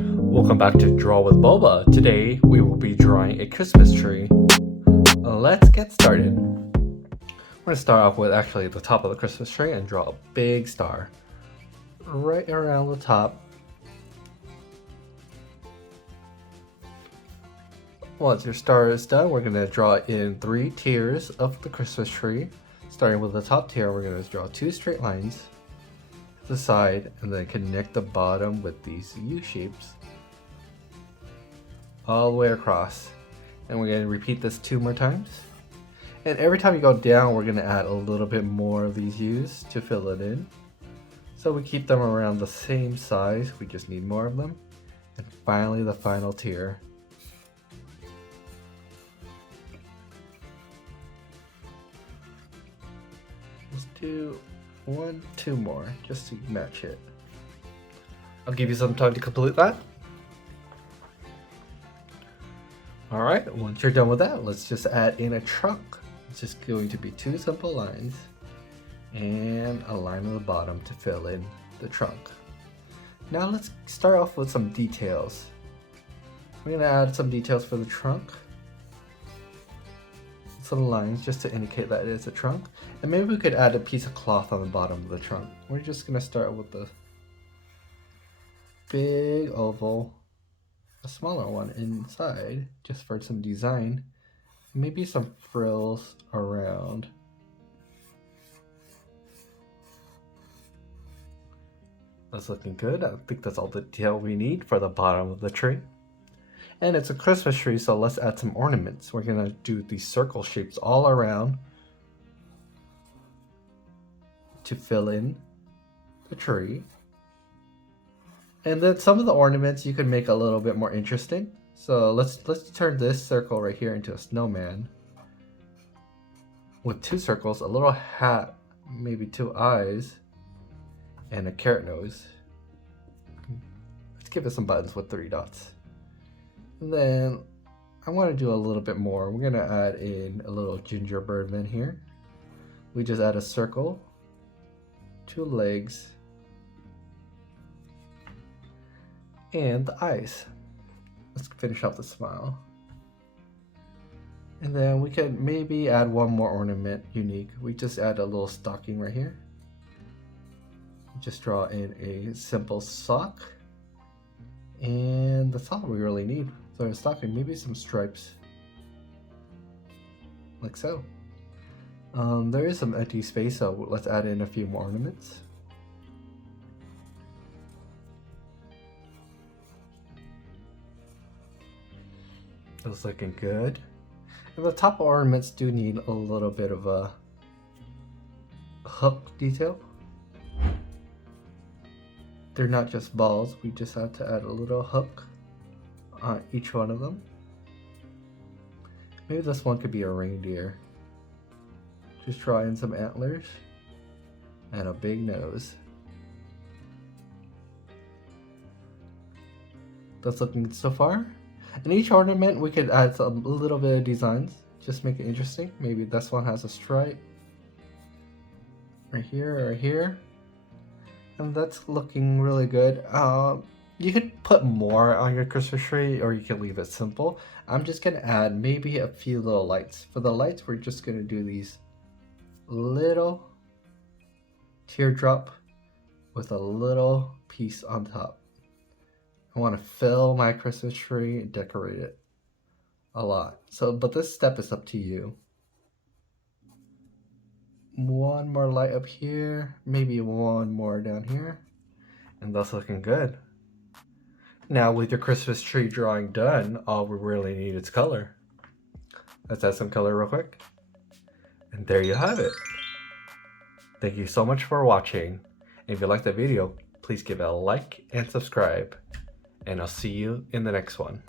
Welcome back to Draw with Boba. Today we will be drawing a Christmas tree. Let's get started. We're going to start off with actually the top of the Christmas tree and draw a big star right around the top. Once your star is done, we're going to draw in 3 tiers of the Christmas tree. Starting with the top tier, we're going to draw 2 straight lines to the side and then connect the bottom with these U shapes all the way across. And we're going to repeat this 2 more times. And every time you go down, we're going to add a little bit more of these U's to fill it in. So we keep them around the same size, we just need more of them. And finally the final tier. Let's do 1, 2 more, just to match it. I'll give you some time to complete that. Alright, once you're done with that, let's just add in a trunk. It's just going to be 2 simple lines and a line on the bottom to fill in the trunk. Now let's start off with some details. We're going to add some details for the trunk. Some lines just to indicate that it is a trunk. And maybe we could add a piece of cloth on the bottom of the trunk. We're just going to start with the big oval, a smaller one inside, just for some design. Maybe some frills around. That's looking good. I think that's all the detail we need for the bottom of the tree. And it's a Christmas tree, so let's add some ornaments. We're gonna do these circle shapes all around to fill in the tree. And then some of the ornaments you can make a little bit more interesting. So let's turn this circle right here into a snowman with 2 circles, a little hat, maybe 2 eyes, and a carrot nose. Let's give it some buttons with 3 dots. And then I want to do a little bit more. We're going to add in a little gingerbread man here. We just add a circle, 2 legs, and the eyes. Let's finish off the smile. And then we can maybe add one more ornament unique. We just add a little stocking right here. Just draw in a simple sock. And that's all we really need. So a stocking, maybe some stripes. Like so. There is some empty space, so let's add in a few more ornaments. That's looking good. And the top ornaments do need a little bit of a hook detail. They're not just balls, we just have to add a little hook on each one of them. Maybe this one could be a reindeer. Just draw in some antlers and a big nose. That's looking good so far. And each ornament we could add a little bit of designs, just make it interesting. Maybe this one has a stripe right here or here. And that's looking really good. You could put more on your Christmas tree or you can leave it simple. I'm just gonna add maybe a few little lights. For the lights, we're just gonna do these little teardrop with a little piece on top. I want to fill my Christmas tree and decorate it a lot. But this step is up to you. One more light up here, maybe one more down here, and that's looking good. Now with your Christmas tree drawing done, all we really need is color. Let's add some color real quick. And there you have it. Thank you so much for watching. And if you liked the video, please give it a like and subscribe. And I'll see you in the next one.